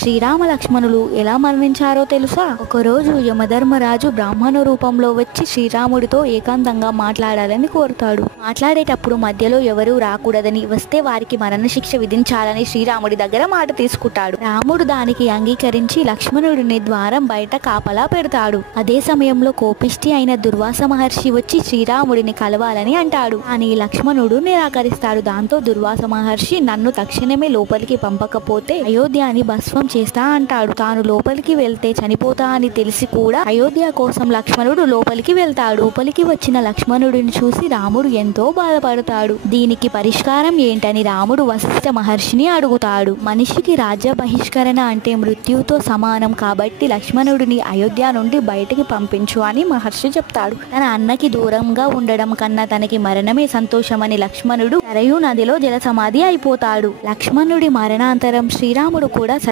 శ్రీరామ లక్ష్మణులు ఎలా మరణించారో తెలుసా? ఒకరోజు యమధర్మరాజు బ్రాహ్మణ రూపంలో వచ్చి శ్రీరాముడితో ఏకాంతంగా మాట్లాడాలని కోరుతాడు. మాట్లాడేటప్పుడు మధ్యలో ఎవరూ రాకూడదని, వస్తే వారికి మరణశిక్ష విధించాలని శ్రీరాముడి దగ్గర మాట తీసుకుంటాడు. రాముడు దానికి అంగీకరించి లక్ష్మణుడిని ద్వారం బయట కాపలా పెడతాడు. అదే సమయంలో కోపిష్టి అయిన దుర్వాస మహర్షి వచ్చి శ్రీరాముడిని కలవాలని అంటాడు. కానీ లక్ష్మణుడు నిరాకరిస్తాడు. దాంతో దుర్వాస మహర్షి నన్ను తక్షణమే లోపలికి పంపకపోతే అయోధ్యని భస్మం చేస్తా అంటాడు. తాను లోపలికి వెళ్తే చనిపోతా అని తెలిసి కూడా అయోధ్య కోసం లక్ష్మణుడు లోపలికి వెళ్తాడు. లోపలికి వచ్చిన లక్ష్మణుడిని చూసి రాముడు ఎంతో బాధపడతాడు. దీనికి పరిష్కారం ఏంటని రాముడు వశిష్ఠ మహర్షిని అడుగుతాడు. మనిషికి రాజ్య బహిష్కరణ అంటే మృత్యువుతో సమానం కాబట్టి లక్ష్మణుడిని అయోధ్య నుండి బయటికి పంపించు అని మహర్షి చెప్తాడు. తన అన్నకి దూరంగా ఉండడం కన్నా తనకి మరణమే సంతోషమని లక్ష్మణుడు సరయూ నదిలో జల సమాధి అయిపోతాడు. లక్ష్మణుడి మరణాంతరం శ్రీరాముడు కూడా